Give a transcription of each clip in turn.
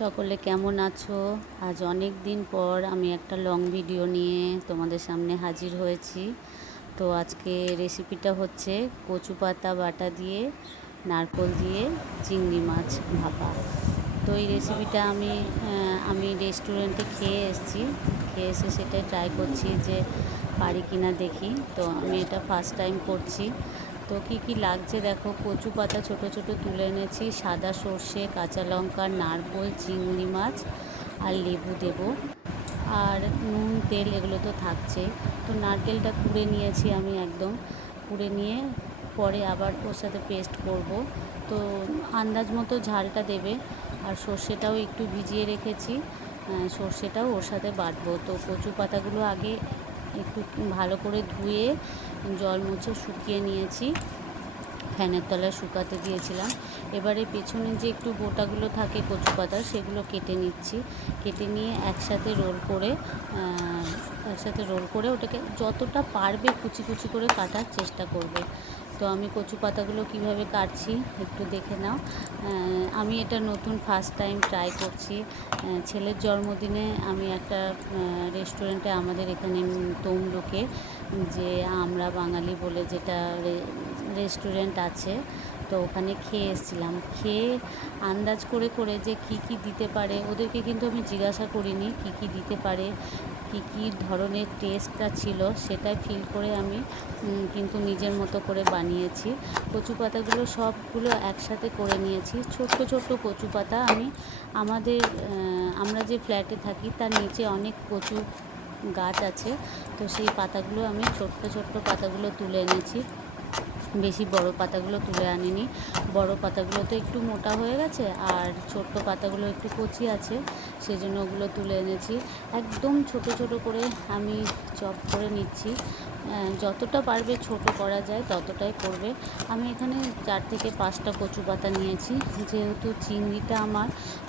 সকলে কেমন আছো? আজ অনেক দিন পর আমি একটা লং ভিডিও নিয়ে তোমাদের সামনে হাজির হয়েছি। তো আজকে রেসিপিটা হচ্ছে কচু পাতা বাটা দিয়ে নারকোল দিয়ে চিংড়ি মাছ ভাপা। তো এই রেসিপিটা আমি রেস্টুরেন্টে খেয়ে এসেছি। খেয়ে এসে সেটাই ট্রাই করছি যে পারি কিনা দেখি। তো আমি এটা ফার্স্ট টাইম করছি। তো কি লাগছে দেখো, কচু পাতা ছোট ছোট তুলে এনেছি, সাদা সর্ষে, কাঁচা লঙ্কা, নারকোল, চিংড়ি মাছ আর লেবু দেব, আর নুন তেল এগুলো তো থাকছেই। তো নারকেলটা কুড়ে নিয়েছি আমি, একদম কুড়ে নিয়ে পরে আবার ওর সাথে পেস্ট করব। তো আন্দাজ মতো ঝালটা দেবে। আর সর্ষেটাও একটু ভিজিয়ে রেখেছি, সর্ষেটাও ওর সাথে বাটবো। তো কচু পাতাগুলো আগে একটু ভালো করে ধুয়ে জল মুছে শুকিয়ে নিয়েছি, ফ্যানের তলায় শুকাতে দিয়েছিলাম। এবারে পেছনে যে একটু বোটাগুলো থাকে কচু পাতার, সেগুলো কেটে নিচ্ছি। কেটে নিয়ে একসাথে রোল করে ওটাকে যতটা পারবে কুচি কুচি করে কাটার চেষ্টা করবে। তো আমি কচু পাতাগুলো কিভাবে কাটছি একটু দেখে নাও। আমি এটা নতুন ফার্স্ট টাইম ট্রাই করছি। ছেলের জন্মদিনে আমি একটা রেস্টুরেন্টে, আমাদের এখানে তমলুকে যে আমরা বাঙালি বলে যেটা রেস্টুরেন্ট আছে, তো ওখানে খেয়ে এসেছিলাম। খেয়ে আন্দাজ করে করে যে কি দিতে পারে, ওদেরকে কিন্তু আমি জিজ্ঞাসা করিনি কি দিতে পারে, কি ধরনের টেস্টটা ছিল, সেটাই ফিল করে আমি কিন্তু নিজের মতো করে বানিয়েছি। কচু পাতাগুলো সবগুলো একসাথে করে নিয়েছি। ছোট্ট ছোট্ট কচু পাতা আমি আমরা যে ফ্ল্যাটে থাকি তার নিচে অনেক কচু গাছ আছে। তো সেই পাতাগুলো আমি ছোট্ট পাতাগুলো তুলে এনেছি, বেশি বড় পাতাগুলো তুলে আনিনি। বড় পাতাগুলো তো একটু মোটা হয়ে গেছে, আর ছোট্ট পাতাগুলো একটু কচি আছে, সেজন্য ওগুলো তুলে এনেছি। একদম ছোট ছোট করে আমি চপ করে নিচ্ছি। যতটা পারবে ছোট করা যায় ততটাই করবে। আমি এখানে 4 থেকে 5টা কচু পাতা নিয়েছি। যেহেতু চিংড়িটা আমার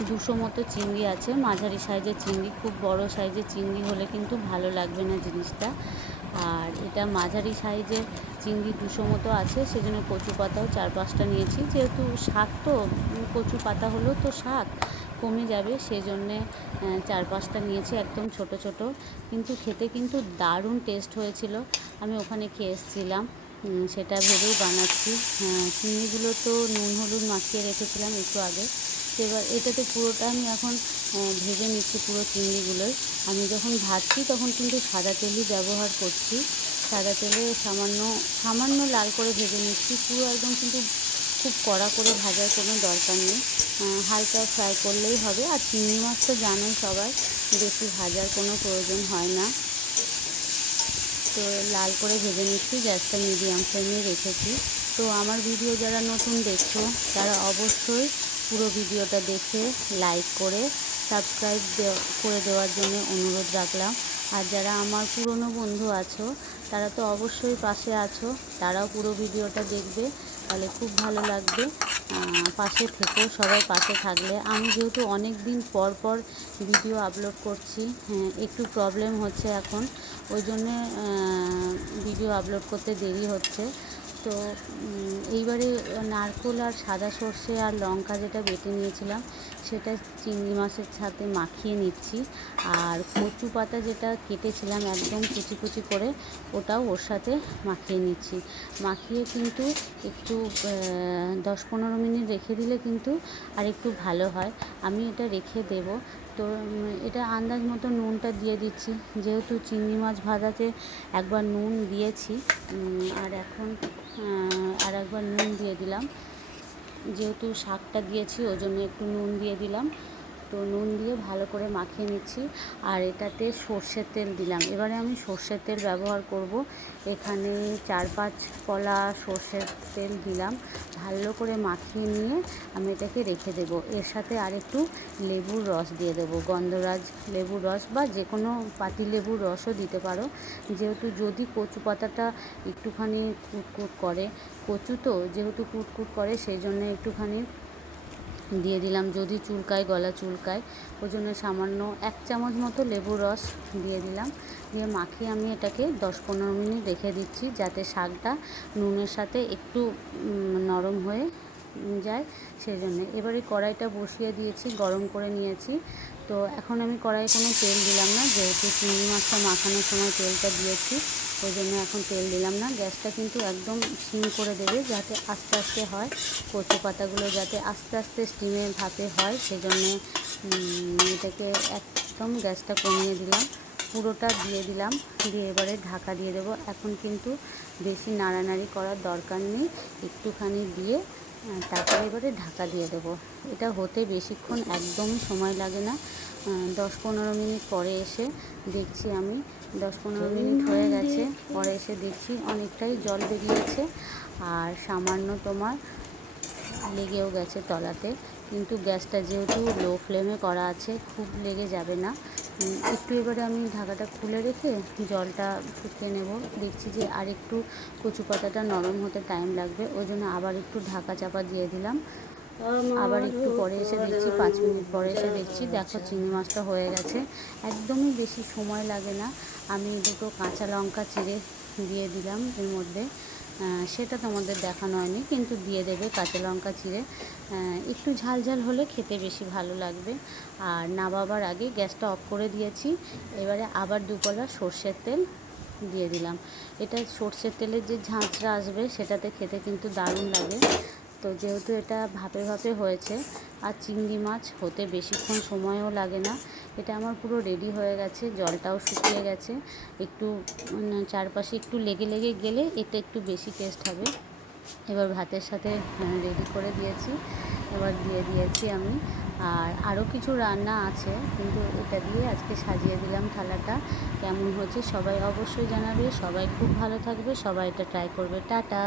200 মতো চিংড়ি আছে, মাঝারি সাইজের চিংড়ি, খুব বড় সাইজের চিংড়ি হলে কিন্তু ভালো লাগবে না জিনিসটা। আর এটা মাঝারি সাইজের চিংড়ি 200 মতো আছে, সেজন্য কচু পাতাও 4-5টা নিয়েছি। যেহেতু শাক তো, কচু পাতা হলেও তো শাক কমে যাবে, সেই জন্যে 4-5টা নিয়েছি, একদম ছোট ছোট। কিন্তু খেতে কিন্তু দারুণ টেস্ট হয়েছিল। আমি ওখানে খেয়ে এসেছিলাম, সেটা ভেবেই বানাচ্ছি। চিংড়িগুলো তো নুন হলুদ মাখিয়ে রেখেছিলাম একটু আগে। এবার এটাতে পুরোটা আমি এখন ভেজে নিচ্ছি পুরো চিংড়িগুলোই। আমি যখন ভাজছি তখন কিন্তু সাদা তেলই ব্যবহার করছি। সাদা তেলে সামান্য সামান্য লাল করে ভেজে নিচ্ছি, পুরো একদম কিন্তু খুব কড়া করে ভাজার কোনো দরকার নেই। হালকা ফ্রাই করলেই হবে। আর চিংড়ি মাছ তো জানোই সবাই, বেশি ভাজার কোনো প্রয়োজন হয় না। তো লাল করে ভেজে নিচ্ছি, গ্যাসটা মিডিয়াম ফ্লেমে রেখেছি। তো আমার ভিডিও যারা নতুন দেখছো তারা অবশ্যই পুরো ভিডিওটা দেখে লাইক করে সাবস্ক্রাইব করে দেওয়ার জন্য অনুরোধ রাখলাম। আর যারা আমার পুরনো বন্ধু আছো তারা তো অবশ্যই পাশে আছো, তারাও পুরো ভিডিওটা দেখবে, তাহলে খুব ভালো লাগবে। পাশে থেকেও, সবাই পাশে থাকলে। আমি যেহেতু অনেক দিন পর পর ভিডিও আপলোড করছি, একটু প্রবলেম হচ্ছে এখন, ওই জন্যে ভিডিও আপলোড করতে দেরি হচ্ছে। তো এইবারে নারকোল আর সাদা সর্ষে আর লঙ্কা যেটা বেটে নিয়েছিলাম সেটা চিংড়ি মাছের সাথে মাখিয়ে নিচ্ছি। আর কচু পাতা যেটা কেটেছিলাম একদম কুচি কুচি করে, ওটাও ওর সাথে মাখিয়ে নিচ্ছি। মাখিয়ে কিন্তু একটু 10-15 মিনিট রেখে দিলে কিন্তু আর একটু ভালো হয়। আমি এটা রেখে দেব। তো এটা আন্দাজ মতো নুনটা দিয়ে দিচ্ছি, যেহেতু চিংড়ি মাছ ভাজাতে একবার নুন দিয়েছি, আর এখন আর একবার নুন দিয়ে দিলাম। যেহেতু শাকটা দিয়েছি ওই জন্য একটু নুন দিয়ে দিলাম। তো নুন দিয়ে ভালো করে মাখিয়ে নিচ্ছি। আর এটাতে সর্ষের তেল দিলাম। এবারে আমি সর্ষের তেল ব্যবহার করব। এখানে 4-5 কলা সর্ষের তেল দিলাম। ভালো করে মাখিয়ে নিয়ে আমি এটাকে রেখে দেব। এর সাথে আর একটু লেবুর রস দিয়ে দেবো, গন্ধরাজ লেবুর রস বা যে কোনো পাতিলেবুর রসও দিতে পারো। যেহেতু যদি কচু পাতাটা একটুখানি কুটকুট করে, কচু তো যেহেতু কুটকুট করে, সেই জন্য একটুখানি দিয়ে দিলাম, যদি চুলকায়, গলা চুলকায়, ওই জন্য সামান্য 1 চামচ মতো লেবুর রস দিয়ে দিলাম। দিয়ে মাখিয়ে আমি এটাকে 10-15 মিনিট রেখে দিচ্ছি, যাতে শাকটা নুনের সাথে একটু নরম হয়ে যায়, সেই জন্যে। এবারে কড়াইটা বসিয়ে দিয়েছি, গরম করে নিয়েছি। তো এখন আমি কড়াইয়ে কোনো তেল দিলাম না, যেহেতু চিংড়ি মাছটা মাখানোর সময় তেলটা দিয়েছি, ওই জন্য এখন তেল দিলাম না। গ্যাসটা কিন্তু একদম সিম করে দেবে, যাতে আস্তে আস্তে হয়, কচু পাতাগুলো যাতে আস্তে আস্তে স্টিমে ভাপে হয়, সেজন্যে এটাকে একদম গ্যাসটা কমিয়ে দিলাম, পুরোটা দিয়ে দিলাম। দিয়ে এবারে ঢাকা দিয়ে দেবো। এখন কিন্তু বেশি নাড়ানাড়ি করার দরকার নেই, একটুখানি দিয়ে তারপরে এবারে ঢাকা দিয়ে দেবো। এটা হতে বেশিক্ষণ একদমই সময় লাগে না, 10-15 মিনিট পরে এসে দেখছি আমি 10-15 মিনিট হয়ে গেছে, পরে এসে দেখছি অনেকটাই জল বেরিয়েছে আর সামান্য তোমার লেগেও গেছে তলাতে। কিন্তু গ্যাসটা যেহেতু লো ফ্লেমে করা আছে, খুব লেগে যাবে না। একটু এবারে আমি ঢাকাটা খুলে রেখে জলটা ফুটিয়ে নেব। দেখছি যে আর একটু কচু পাতাটা নরম হতে টাইম লাগবে, ওই জন্য আবার একটু ঢাকা চাপা দিয়ে দিলাম। আবার একটু পরে এসে দেখছি, 5 মিনিট পরে এসে দেখছি, দেখো চিংড়ি মাছটা হয়ে গেছে। একদমই বেশি সময় লাগে না। আমি দুটো কাঁচা লঙ্কা চিড়ে দিয়ে দিলাম এর মধ্যে, সেটা তোমাদের দেখানো হয়নি, কিন্তু দিয়ে দেবে কাঁচা লঙ্কা চিড়ে। একটু ঝাল ঝাল হলে খেতে বেশি ভালো লাগবে। আর নামাবার আগে গ্যাসটা অফ করে দিয়েছি। এবারে আবার 2 কলা সর্ষের তেল দিয়ে দিলাম। এটা সর্ষের তেলের যে ঝাঁঝটা আসবে, সেটাতে খেতে কিন্তু দারুণ লাগে। তো যেহেতু এটা ভাপে ভাপে হয়েছে, আর চিংড়ি মাছ হতে বেশিক্ষণ সময়ও লাগে না, এটা আমার পুরো রেডি হয়ে গেছে। জলটাও শুকিয়ে গেছে, একটু চারপাশে একটু লেগে লেগে গেলে এটা একটু বেশি টেস্ট হবে। এবার ভাতের সাথে রেডি করে দিয়েছি, এবার দিয়ে দিয়েছি আমি। আর আরও কিছু রান্না আছে, কিন্তু এটা দিয়ে আজকে সাজিয়ে দিলাম থালাটা। কেমন হয়েছে সবাই অবশ্যই জানাবে। সবাই খুব ভালো থাকবে, সবাই এটা ট্রাই করবে। টাটা।